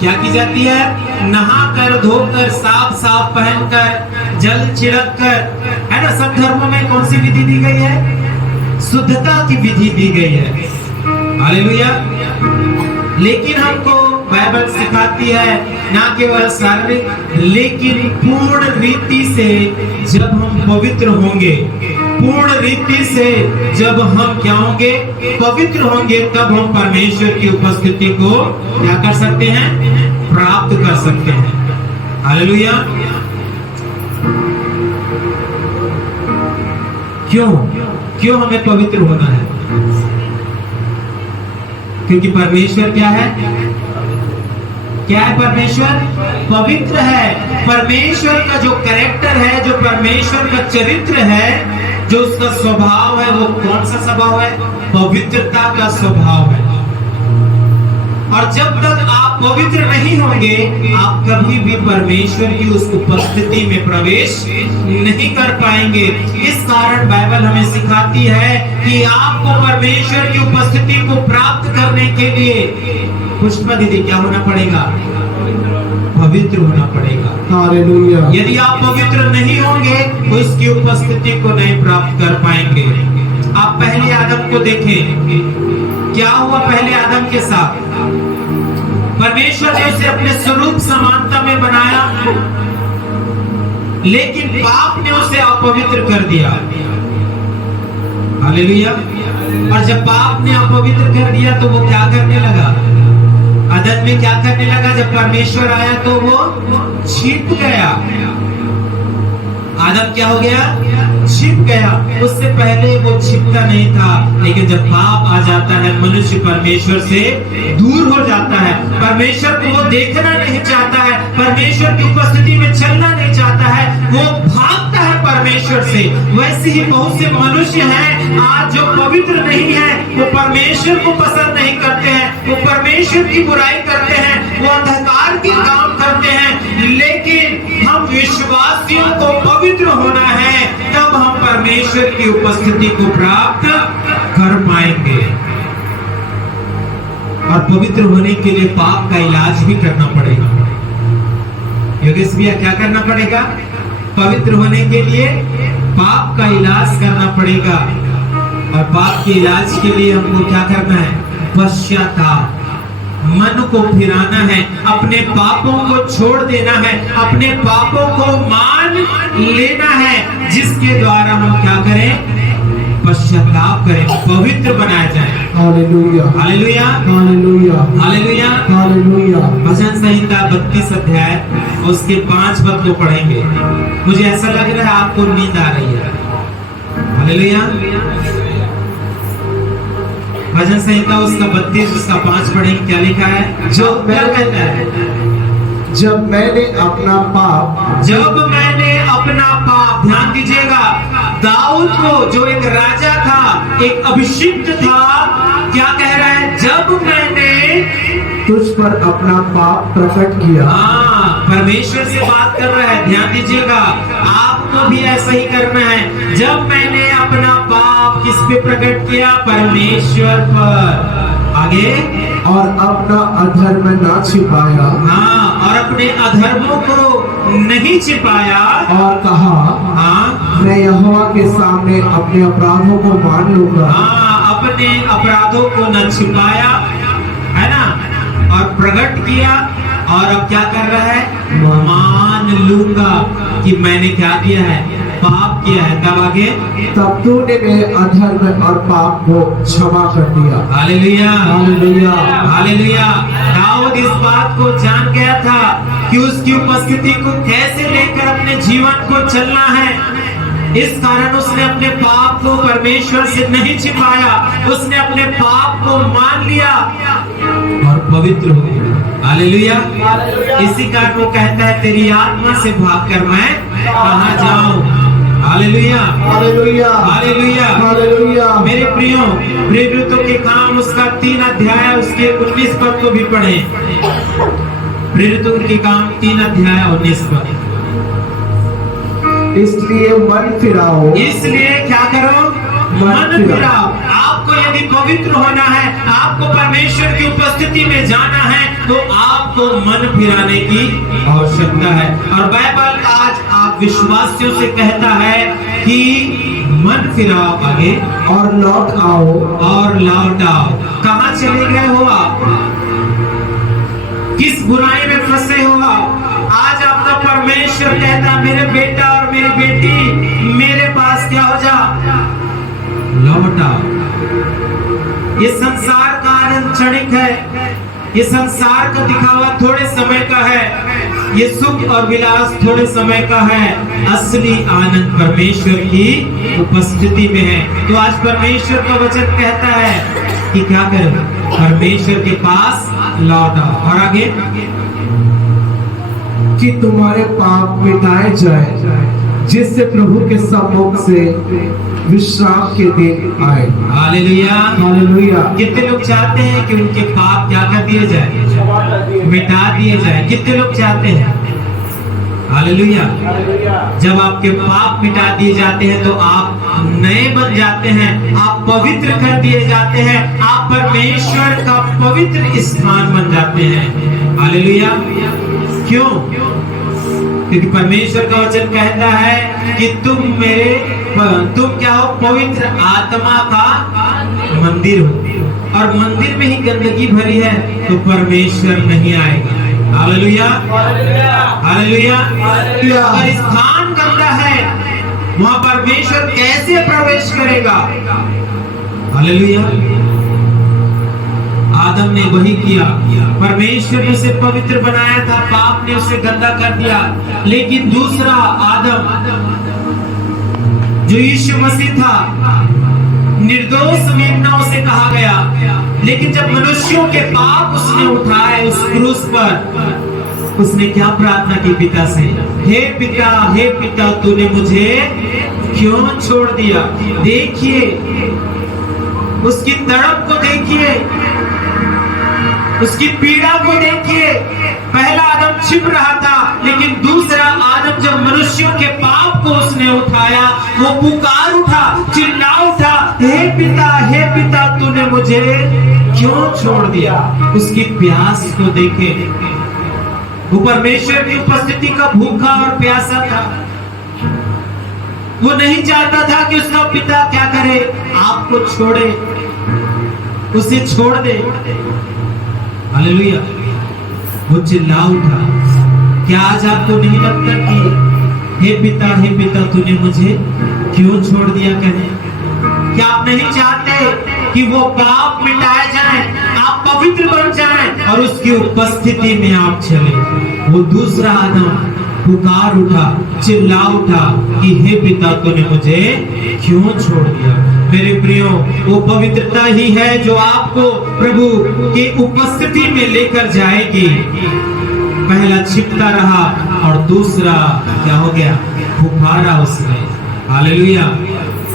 क्या की जाती है? नहा कर, धोकर, साफ साफ पहनकर, जल छिड़क कर, है ना। सब धर्मों में कौन सी विधि दी गई है? शुद्धता की विधि दी गई है। हालेलुया। लेकिन हमको बाइबल सिखाती है ना केवल शारीरिक लेकिन पूर्ण रीति से जब हम पवित्र होंगे, पूर्ण रीति से जब हम क्या होंगे, पवित्र होंगे, तब हम परमेश्वर की उपस्थिति को क्या कर सकते हैं, प्राप्त कर सकते हैं। हालेलुया। क्यों हमें पवित्र होना है? क्योंकि परमेश्वर क्या है? क्या है परमेश्वर? पवित्र है। परमेश्वर का जो कैरेक्टर है, जो परमेश्वर का चरित्र है, जो उसका स्वभाव है, वो कौन सा स्वभाव है? पवित्रता का स्वभाव है। और जब तक आप पवित्र नहीं होंगे, आप कभी भी परमेश्वर की उस उपस्थिति में प्रवेश नहीं कर पाएंगे। इस कारण बाइबल हमें सिखाती है कि आपको परमेश्वर की उपस्थिति को प्राप्त करने के लिए पुष्पा दीदी क्या होना पड़ेगा? पवित्र होना पड़ेगा। हालेलुया। यदि आप पवित्र नहीं होंगे तो इसकी उपस्थिति को नहीं प्राप्त कर पाएंगे। आप पहले आदम को देखें, क्या हुआ पहले आदम के साथ? परमेश्वर ने उसे अपने स्वरूप समानता में बनाया, लेकिन पाप ने उसे अपवित्र कर दिया। हालेलुया। और जब पाप ने अपवित्र कर दिया तो वो क्या करने लगा? आदम में क्या करने लगा? जब परमेश्वर आया तो वो छिप गया। आदम क्या हो गया? छिप गया। उससे पहले वो छिपता नहीं था, लेकिन जब पाप आ जाता है, मनुष्य परमेश्वर से दूर हो जाता है, परमेश्वर को वो देखना नहीं चाहता है, परमेश्वर की उपस्थिति में चलना नहीं चाहता है, वो भागता है परमेश्वर से। वैसे ही बहुत से मनुष्य हैं आज जो पवित्र नहीं है, वो परमेश्वर को पसंद नहीं करते हैं, वो परमेश्वर की बुराई करते हैं, वो अंधकार के काम करते हैं। लेकिन हम विश्वासियों को पवित्र होना है, तब हम परमेश्वर की उपस्थिति को प्राप्त कर पाएंगे। और पवित्र होने के लिए पाप का इलाज भी करना पड़ेगा। योगेश भैया, क्या करना पड़ेगा? पवित्र होने के लिए पाप का इलाज करना पड़ेगा। और पाप के इलाज के लिए हमको क्या करना है? पश्चाताप, मन को फिराना है, अपने पापों को छोड़ देना है, अपने पापों को मान लेना है, जिसके द्वारा हम क्या करें? पश्चाताप करें, पवित्र बनाया जाए। Hallelujah. Hallelujah. Hallelujah. Hallelujah. Hallelujah. भजन संहिता 32 अध्याय उसके 5 पद को पढ़ेंगे। मुझे ऐसा लग रहा है आपको नींद आ रही है। हालेलुया। भजन संहिता उसका 32 उसका 5 पढ़ेंगे। क्या लिखा है? जो क्या कहता है? जब मैंने अपना पाप, ध्यान दीजिएगा, दाऊद को जो एक राजा था, एक अभिषिक्त था, क्या कह रहा है? जब मैंने तुझ पर अपना पाप प्रकट किया। परमेश्वर से बात कर रहा है, ध्यान दीजिएगा, आपको भी ऐसा ही करना है। जब मैंने अपना पाप किस पे प्रकट किया? परमेश्वर पर। आगे, और अपना अधर्म ना छिपाया। और अपने अधर्मों को नहीं छिपाया। और कहा, मैं यहोवा के सामने अपने अपराधों को मान लूंगा। अपने अपराधों को न छिपाया, है ना, और प्रकट किया। और अब क्या कर रहा है? मान लूंगा कि मैंने क्या किया है? पाप किया है। तब आगे, तब तूने मेरे अधर्म और पाप को क्षमा कर दिया। हालेलुया। हालेलुया। हालेलुया। दाऊद इस बात को जान गया था कि उसकी उपस्थिति को कैसे लेकर अपने जीवन को चलना है। इस कारण उसने अपने पाप को परमेश्वर से नहीं छिपाया, उसने अपने पाप को मान लिया और पवित्र हो गया। हालेलुया। इसी कारण वो कहता है, तेरी आत्मा से भागकर मैं कहां जाऊं? हालेलुया। हालेलुया। हालेलुया। हालेलुया। मेरे प्रियो, प्रेरितों के काम उसका 3 अध्याय उसके 19 पद को भी पढ़े। प्रेरितों के काम 3 अध्याय 19 पद। इसलिए मन फिराओ। इसलिए क्या करो? मन फिराओ। आपको यदि पवित्र होना है, आपको परमेश्वर की उपस्थिति में जाना है, तो आपको मन फिराने की आवश्यकता है। और बाइबल आज आप विश्वासियों से कहता है कि मन फिराओ आगे और लौट आओ। और लौट आओ। कहाँ चले गए हो आप? किस बुराई में फंसे हो आप? आज आपका परमेश्वर कहता मेरे बेटा और मेरी बेटी मेरे पास क्या हो जा, लौट आओ। ये संसार का आनंद क्षणिक है, ये संसार का दिखावा थोड़े समय का है, ये सुख और विलास थोड़े समय का है। असली आनंद परमेश्वर की उपस्थिति में है। तो आज परमेश्वर का वचन कहता है कि क्या करें? परमेश्वर के पास लौट आओ। और आगे कि तुम्हारे पाप मिटाए जाए, जिससे प्रभु के सम्मुख से विश्राम के दिन आए। हालेलुया। हालेलुया। कितने लोग चाहते हैं कि उनके पाप क्या कर दिए जाए? मिटा दिए जाए। कितने लोग चाहते हैं? हालेलुया। जब आपके पाप मिटा दिए जाते हैं तो आप नए बन जाते हैं, आप पवित्र कर दिए जाते हैं, आप परमेश्वर का पवित्र स्थान बन जाते हैं। हालेलुया। क्यों? क्योंकि परमेश्वर का वचन कहता है कि तुम क्या हो? पवित्र आत्मा का मंदिर हो। और मंदिर में ही गंदगी भरी है तो परमेश्वर नहीं आएगा। हालेलुया। हालेलुया। अगर स्थान गंदा है वहां परमेश्वर कैसे प्रवेश करेगा? हालेलुया। आदम ने वही किया, परमेश्वर ने उसे पवित्र बनाया था, पाप ने उसे गंदा कर दिया। लेकिन दूसरा आदम जो यीशु मसीह था, निर्दोष मेमना उसे कहा गया, लेकिन जब मनुष्यों के पाप उसने उठाए उस क्रूस पर, उसने क्या प्रार्थना की पिता से? हे पिता तूने मुझे क्यों छोड़ दिया? देखिए उसकी तड़प को, देखिए उसकी पीड़ा को देखिए। पहला आदम छिप रहा था, लेकिन दूसरा आदम जब मनुष्यों के पाप को उसने उठाया, वो पुकार उठा, चिल्ला उठा, हे पिता तूने मुझे क्यों छोड़ दिया? उसकी प्यास को देखे, वो परमेश्वर की उपस्थिति का भूखा और प्यासा था। वो नहीं चाहता था कि उसका पिता क्या करे, आपको छोड़े, उसे छोड़ दे। हालेलुया। वो चिल्ला उठा। क्या आज आपको नहीं लगता कि हे पिता तूने मुझे क्यों छोड़ दिया? कहे क्या आप नहीं चाहते कि वो पाप मिटाए जाएं, आप पवित्र बन जाएं और उसकी उपस्थिति में आप चले? वो दूसरा आदम पुकार उठा, चिल्ला उठा कि हे पिता तूने मुझे क्यों छोड़ दिया? मेरे प्रियो, वो पवित्रता ही है जो आपको प्रभु की उपस्थिति में लेकर जाएगी। पहला छिपता रहा और दूसरा क्या हो गया? पुकारा उसने। हालेलुया।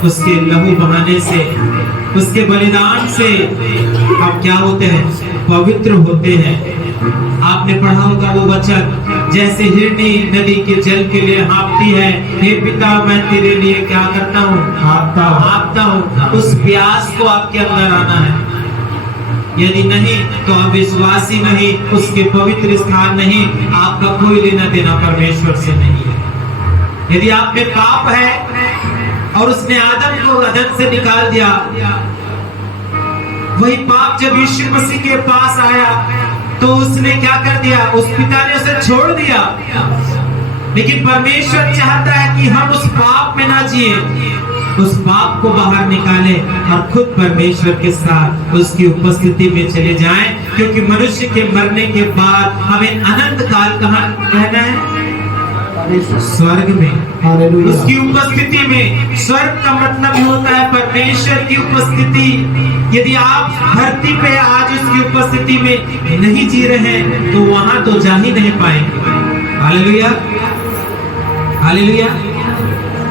उसके लहू बहाने से, उसके बलिदान से हम क्या होते हैं? पवित्र होते हैं। आपने पढ़ा होगा वो वचन, जैसे हिरनी नदी के जल के लिए हाँफती है, हे पिता मैं तेरे लिए क्या करता हूँ? हाँफता हूँ। उस प्यास को आपके अंदर आना है। यदि नहीं तो आप विश्वासी नहीं, उसके पवित्र स्थान नहीं, आपका कोई लेना देना परमेश्वर से नहीं है। यदि आप में पाप है और उसने आदम को अदन से निकाल दिया, वही पाप जब यीशु मसीह के पास आया तो उसने क्या कर दिया? उस पिता ने उसे छोड़ दिया। लेकिन परमेश्वर चाहता है कि हम उस पाप में ना जिए, उस पाप को बाहर निकाले और खुद परमेश्वर के साथ उसकी उपस्थिति में चले जाएं, क्योंकि मनुष्य के मरने के बाद हमें अनंत काल कहाँ रहना है? स्वर्ग में, उसकी उपस्थिति में। स्वर्ग का मतलब होता है परमेश्वर की उपस्थिति। यदि आप धरती पे आज उसकी उपस्थिति में नहीं जी रहे हैं तो वहां तो जा ही नहीं पाएंगे। हालेलुया। हालेलुया।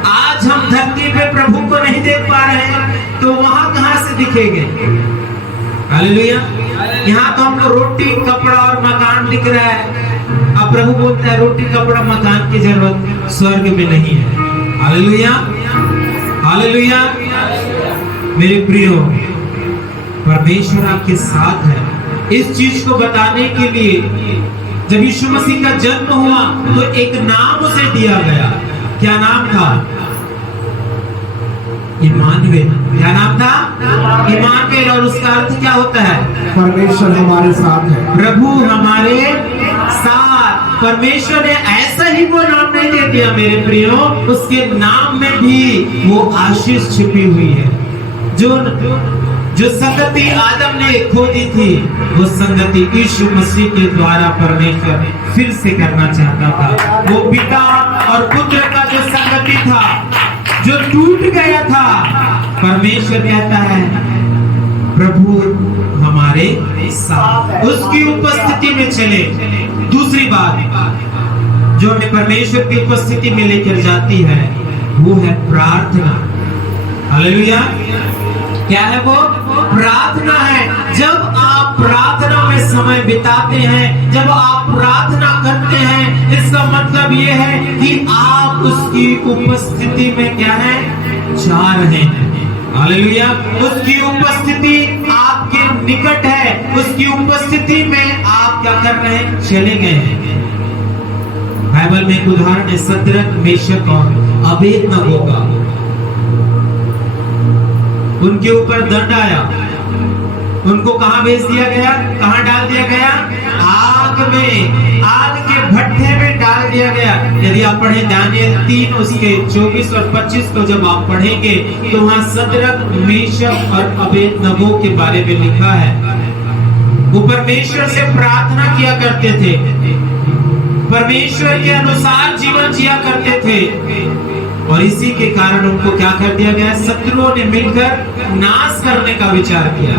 आज हम धरती पे प्रभु को नहीं देख पा रहे हैं तो वहां कहां से दिखेंगे? हालेलुया। यहाँ तो हमको रोटी कपड़ा और मकान दिख रहा है। अब प्रभु बोलता है रोटी कपड़ा मकान की जरूरत स्वर्ग में नहीं है। हालेलुया। हालेलुया। मेरे प्रियो, परमेश्वर आपके साथ है। इस चीज को बताने के लिए जब यीशु मसीह का जन्म हुआ तो एक नाम उसे दिया गया। क्या नाम था? इमानुएल। क्या नाम था? इमानुएल। और उसका अर्थ क्या होता है? परमेश्वर हमारे साथ है। प्रभु हमारे साथ। परमेश्वर ने ऐसा ही वो नाम नहीं दे दिया मेरे प्रियो, उसके नाम में भी वो आशीष छिपी हुई है। जो संगति आदम ने खो दी थी, वो संगति यीशु मसीह के द्वारा परमेश्वर फिर से करना चाहता था। वो पिता और पुत्र का जो संगति था, जो टूट गया था, परमेश्वर कहता है प्रभु हमारे साथ, उसकी उपस्थिति में चले। दूसरी बात जो हमें परमेश्वर की उपस्थिति में लेकर जाती है, वो है प्रार्थना। हालेलुया। क्या है वो? प्रार्थना है। जब आप प्रार्थना में समय बिताते हैं, जब आप प्रार्थना करते हैं, इसका मतलब ये है कि आप उसकी उपस्थिति में क्या है? जा रहे हैं। हालेलुया। उसकी उपस्थिति आपके निकट है, उसकी उपस्थिति में आप क्या कर रहे हैं? चले गए हैं। बाइबल में एक उदाहरण है, सद्रक, मेशक और अबेदनगो का। उनके ऊपर दंड आया, उनको कहां भेज दिया गया? कहां डाल दिया गया? आग में, आग के भट्ठे में डाल दिया गया। यदि आप पढ़े दानियल 3 उसके 24 और 25 को जब आप पढ़ेंगे तो वहां सद्रक, मेशक और अबेदनगो के बारे में लिखा है। वो परमेश्वर से प्रार्थना किया करते थे, परमेश्वर के अनुसार जीवन जिया करते थे, और इसी के कारण उनको क्या कर दिया गया? शत्रुओं ने मिलकर नाश करने का विचार किया।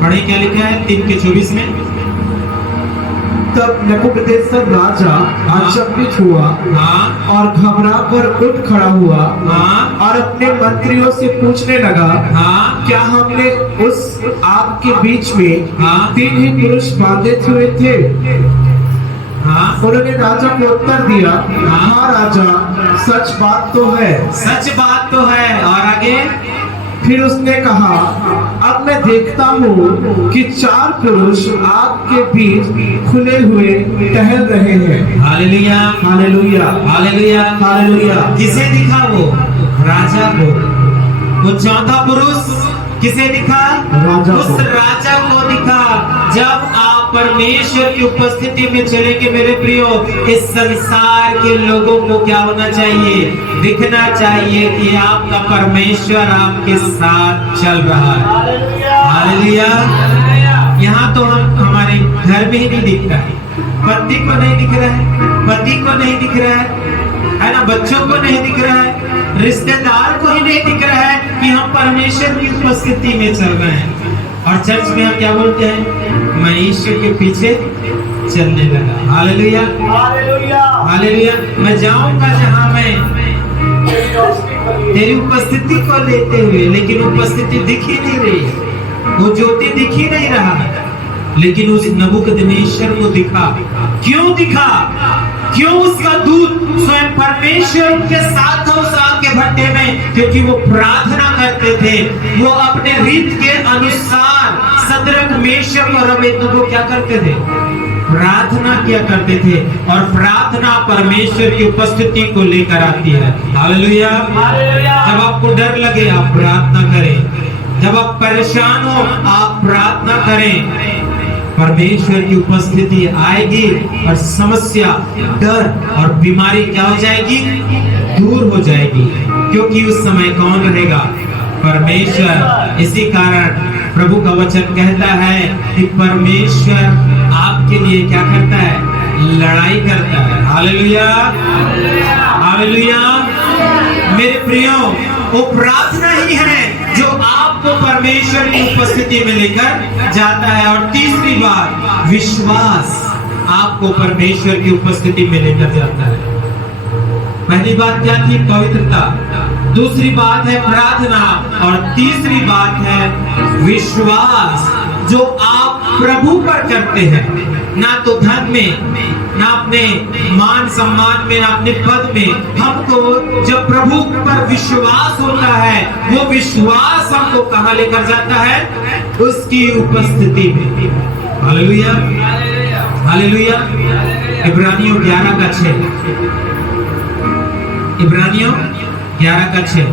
पढ़े क्या लिखा है 3 के 24 में? तब नबूकदनेस्सर राजा आश्चर्यचकित हुआ और घबरा कर उठ खड़ा हुआ और अपने मंत्रियों से पूछने लगा, क्या हमने उस आग के बीच में 3 ही पुरुष बांधे हुए थे? उन्होंने राजा को उत्तर दिया, हाँ राजा, सच बात तो है। सच बात तो है। और आगे? फिर उसने कहा, अब मैं देखता हूँ कि 4 पुरुष आग के बीच खुले हुए टहल रहे हैं। Hallelujah, hallelujah, hallelujah, hallelujah. किसे दिखा वो? राजा को। वो चौथा पुरुष किसे दिखा? राजा उस को। राजा को दिखा। जब आप परमेश्वर की उपस्थिति में चलेंगे मेरे प्रियो, इस संसार के लोगों को क्या होना चाहिए? दिखना चाहिए कि आपका परमेश्वर आपके साथ चल रहा है। हालेलुया। यहाँ तो हम हमारे घर में ही नहीं दिख रहा है, पति को नहीं दिख रहा है, पति को नहीं दिख रहा है ना, बच्चों को नहीं दिख रहा है, रिश्तेदार को ही नहीं दिख रहा है कि हम परमेश्वर की उपस्थिति में चल रहे हैं। और चर्च में हम क्या बोलते हैं? मैं ईश्वर के पीछे चलने लगा। Hallelujah, hallelujah, hallelujah. मैं जाऊंगा जहां मैं तेरी उपस्थिति को लेते हुए, लेकिन उपस्थिति दिख ही नहीं रही है, वो ज्योति दिख ही नहीं रहा है। लेकिन उस नबूकदनेस्सर को दिखा। क्यों दिखा? क्यों उसका दूत स्वयं परमेश्वर के साथ था उस आग के भट्टे में? क्योंकि वो प्रार्थना करते थे, वो अपने रीत के अनुसार सद्रक, मेशक और अबेदनगो क्या करते थे? प्रार्थना किया करते थे। और प्रार्थना परमेश्वर की उपस्थिति को लेकर आती है। हालेलुया। जब आपको डर लगे आप प्रार्थना करें, जब आप परेशान हो आप प्रार्थना करें, परमेश्वर की उपस्थिति आएगी और समस्या, डर और बीमारी क्या हो जाएगी? दूर हो जाएगी। क्योंकि उस समय कौन रहेगा? परमेश्वर। इसी कारण प्रभु का वचन कहता है कि परमेश्वर आपके लिए क्या करता है? लड़ाई करता है। Hallelujah, hallelujah. मेरे प्रियो, वो प्रार्थना ही है जो आपको परमेश्वर की उपस्थिति में लेकर जाता है। और तीसरी बात, विश्वास आपको परमेश्वर की उपस्थिति में लेकर जाता है। पहली बात क्या थी? पवित्रता। दूसरी बात है प्रार्थना, और तीसरी बात है विश्वास, जो आप प्रभु पर करते हैं। ना तो धन में, ना अपने मान सम्मान में, ना अपने पद में। हमको जब प्रभु पर विश्वास होता है, वो विश्वास हमको कहां लेकर जाता है? उसकी उपस्थिति में। Hallelujah, hallelujah. इब्रानियों 11 का 6, इब्रानियों 11 का 6।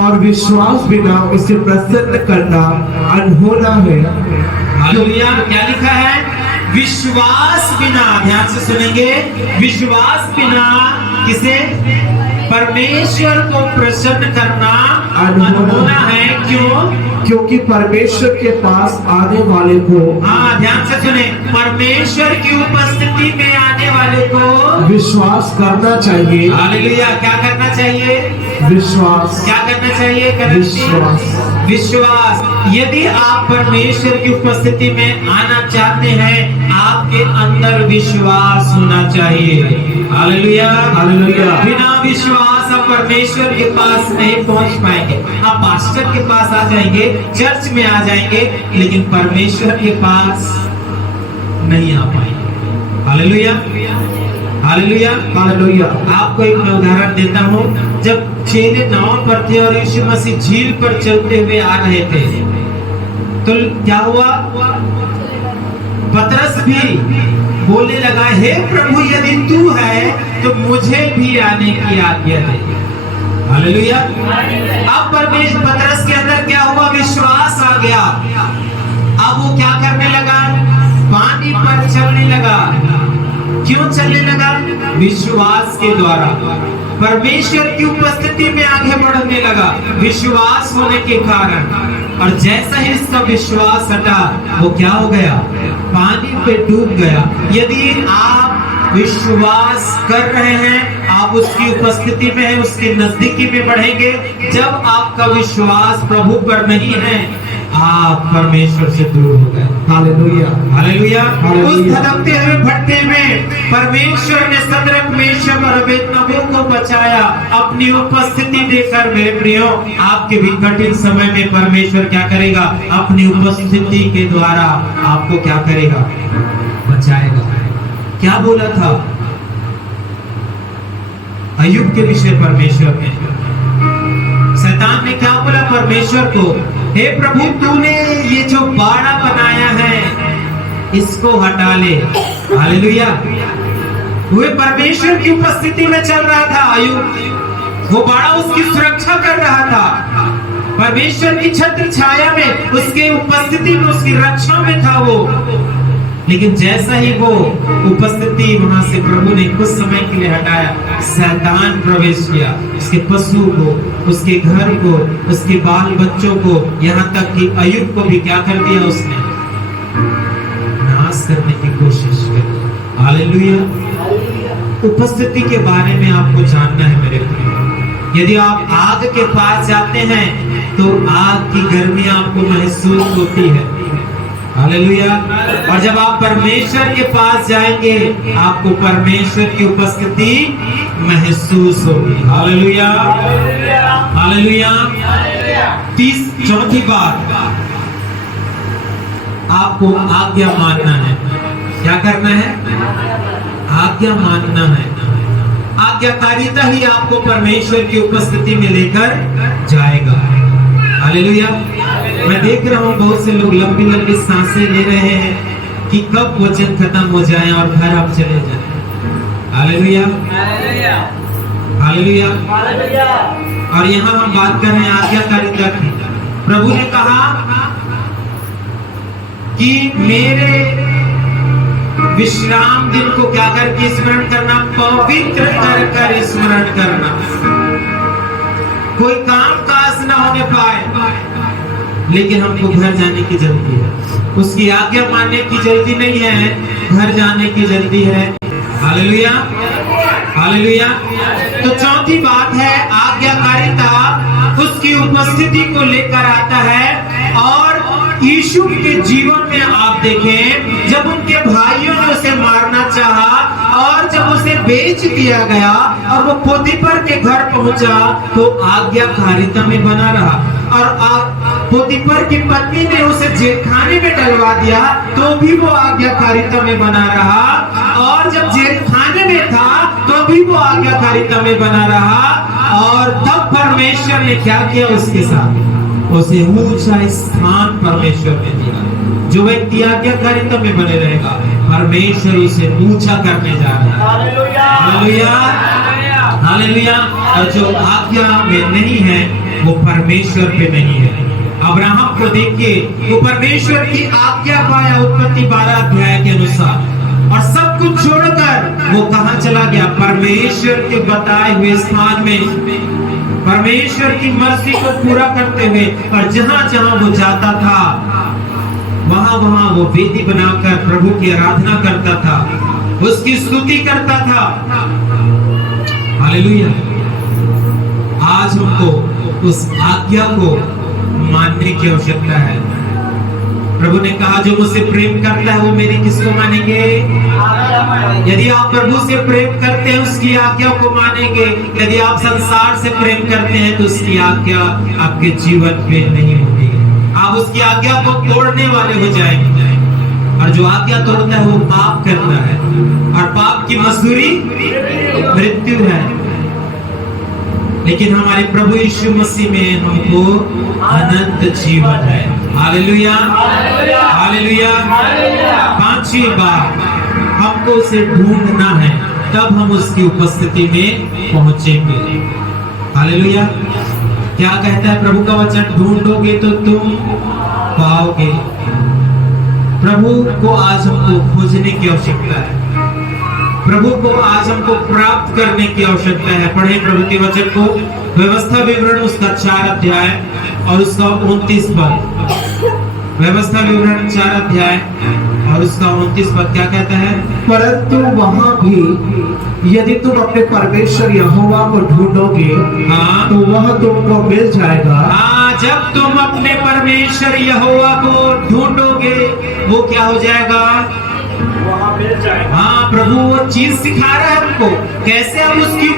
और विश्वास बिना उसे प्रसन्न करना अनहोना है। हालेलुया। क्या लिखा है? विश्वास बिना, ध्यान से सुनेंगे, विश्वास बिना किसे? परमेश्वर को प्रसन्न करना अनहोना है। क्यों? क्योंकि परमेश्वर के पास आने वाले को, हाँ ध्यान से सुने, परमेश्वर की उपस्थिति में आने वाले को विश्वास करना चाहिए। हालेलुया। क्या करना चाहिए? विश्वास। क्या करना चाहिए? विश्वास। विश्वास। यदि आप परमेश्वर की उपस्थिति में आना चाहते हैं, आपके अंदर विश्वास होना चाहिए। हालेलुया। हालेलुया। बिना विश्वास आप परमेश्वर के पास नहीं पहुंच पाएंगे। आप पास्टर के पास आ जाएंगे, चर्च में आ जाएंगे, लेकिन परमेश्वर के पास नहीं आ पाएंगे। हालेलुया। हालेलुया। हालेलुया। आपको एक मैं उदाहरण देता हूँ। जब चेले नाव पर थे और यीशु मसीह झील पर चलते हुए आ रहे थे, तो क्या हुआ? पतरस भी बोलने लगा, हे प्रभु, यदि तू है तो मुझे भी आने की आज्ञा दे। हालेलुया। अब परमेश्वर, पतरस के अंदर क्या हुआ? विश्वास आ गया। अब वो क्या करने लगा? पानी पर चलने लगा। क्यों चलने लगा? विश्वास के द्वारा परमेश्वर की उपस्थिति में आगे बढ़ने लगा, विश्वास होने के कारण। और जैसा ही इसका विश्वास हटा, वो क्या हो गया? पानी पे डूब गया। यदि आप विश्वास कर रहे हैं, आप उसकी उपस्थिति में हैं, उसके नजदीकी में बढ़ेंगे। जब आपका विश्वास प्रभु पर नहीं है, आप परमेश्वर से दूर हो गए। हालेलुया। हालेलुया। उस हालेलुया। धधकते हुए भट्टे में परमेश्वर ने शद्रक, मेशक और अबेदनगो को बचाया अपनी उपस्थिति देकर। मेरे प्रियो, आपके भी कठिन समय में परमेश्वर क्या करेगा? अपनी उपस्थिति के द्वारा आपको क्या करेगा? बचाएगा। क्या बोला था अय्यूब के विषय परमेश्वर ने? शैतान ने क्या बोला परमेश्वर को? हे प्रभु, तूने ये जो बाड़ा बनाया है, इसको हटा ले। हालेलुया। वो परमेश्वर की उपस्थिति में चल रहा था अय्यूब। वो बाड़ा उसकी सुरक्षा कर रहा था। परमेश्वर की छत्र छाया में, उसके उपस्थिति में, उसकी रक्षा में था वो। लेकिन जैसा ही वो उपस्थिति वहां से प्रभु ने कुछ समय के लिए हटाया, शैतान प्रवेश किया। उसके पशु को, उसके घर को, उसके बाल बच्चों को, यहाँ तक कि अय्यूब को भी क्या कर दिया? उसने नाश करने की कोशिश की। हालेलुया। उपस्थिति के बारे में आपको जानना है मेरे प्रिय। यदि आप आग के पास जाते हैं तो आग की गर्मी आपको महसूस होती है। हालेलुया। और जब आप परमेश्वर के पास जाएंगे, आपको परमेश्वर की उपस्थिति महसूस होगी। हालेलुया। हालेलुया। चौथी बात, आपको आज्ञा मानना है। क्या करना है? आज्ञा मानना है। आज्ञाकारिता ही आपको परमेश्वर की उपस्थिति में लेकर जाएगा। हालेलुया। मैं देख रहा हूँ बहुत से लोग लंबी लंबी सांसें ले रहे हैं कि कब वचन खत्म हो जाए और घर आप चले जाएं। हालेलुया। हालेलुया। और यहाँ हम बात कर रहे हैं आज्ञाकारिता की। प्रभु ने कहा कि मेरे विश्राम दिन को क्या करके स्मरण करना? पवित्र कर स्मरण करना। कोई काम काज ना होने पाए, लेकिन हमको घर जाने की जल्दी है। उसकी आज्ञा मानने की जल्दी नहीं है, घर जाने की जल्दी है। हालेलुया। हालेलुया। तो चौथी बात है, आज्ञाकारिता उसकी उपस्थिति को लेकर आता है। और यीशु के जीवन में आप देखें, जब उनके भाइयों ने उसे मारना चाहा और जब उसे बेच दिया गया और वो पोतीफर के घर पहुंचा, तो आज्ञाकारिता में बना रहा। और पोतीफर की पत्नी ने उसे जेलखाने में डलवा दिया, तो भी वो आज्ञाकारिता में बना रहा। और जब जेलखाने में था, तो भी वो आज्ञाकारिता में बना रहा। और तब परमेश्वर ने क्या किया उसके साथ? उसे ऊंचा स्थान परमेश्वर ने दिया। जो व्यक्ति आज्ञाकारिता में बने रहेगा, परमेश्वर उसे ऊंचा करने जा रहा है। हालेलुया। हालेलुया। और जो आज्ञा में नहीं है, वो परमेश्वर पे नहीं है। अब्राहम को देखिए, वो परमेश्वर की आज्ञा पाया उत्पत्ति 12 अध्याय के अनुसार, और सब कुछ छोड़कर वो कहां चला गया? परमेश्वर के बताए हुए स्थान में, परमेश्वर की मर्जी को पूरा करते हुए। और जहां जहां वो जाता था वहां वहां वो वेदी बनाकर प्रभु की आराधना करता था, उसकी स्तुति करता था। हालेलुया। आज हमको उस आज्ञा को मानने की आवश्यकता है। प्रभु ने कहा जो मुझसे प्रेम करता है वो मेरी किसको मानेंगे? यदि आप प्रभु से प्रेम करते हैं उसकी आज्ञा को मानेंगे। यदि आप संसार से प्रेम करते हैं तो उसकी आज्ञा आपके जीवन में नहीं होगी, आप उसकी आज्ञा को तोड़ने वाले हो जाएंगे। और जो आज्ञा तोड़ता है वो पाप करता है, और पाप की मजदूरी मृत्यु है। लेकिन हमारे प्रभु यीशु मसीह में हमको अनंत जीवन है। Hallelujah, hallelujah. पांचवी बात, हमको उसे ढूंढना है, तब हम उसकी उपस्थिति में पहुंचेंगे। हालेलुया। क्या कहता है प्रभु का वचन? ढूंढोगे तो तुम पाओगे। प्रभु को आज हमको खोजने की आवश्यकता है, प्रभु को आज हमको प्राप्त करने की आवश्यकता है। पढ़े प्रभु के वचन को, व्यवस्था विवरण उसका 4 अध्याय और उसका 29 पद। व्यवस्था विवरण 4 अध्याय और उसका 29 पद क्या कहता है? परंतु वहां भी यदि तुम अपने परमेश्वर यहोवा को ढूंढोगे, हाँ, तो वह तुमको मिल जाएगा। हाँ, जब तुम अपने परमेश्वर यहोवा को ढूंढोगे वो क्या हो जाएगा? वहां मिल जाएगा। हाँ, प्रभु वो चीज सिखा रहा है हमको कैसे हम उसकी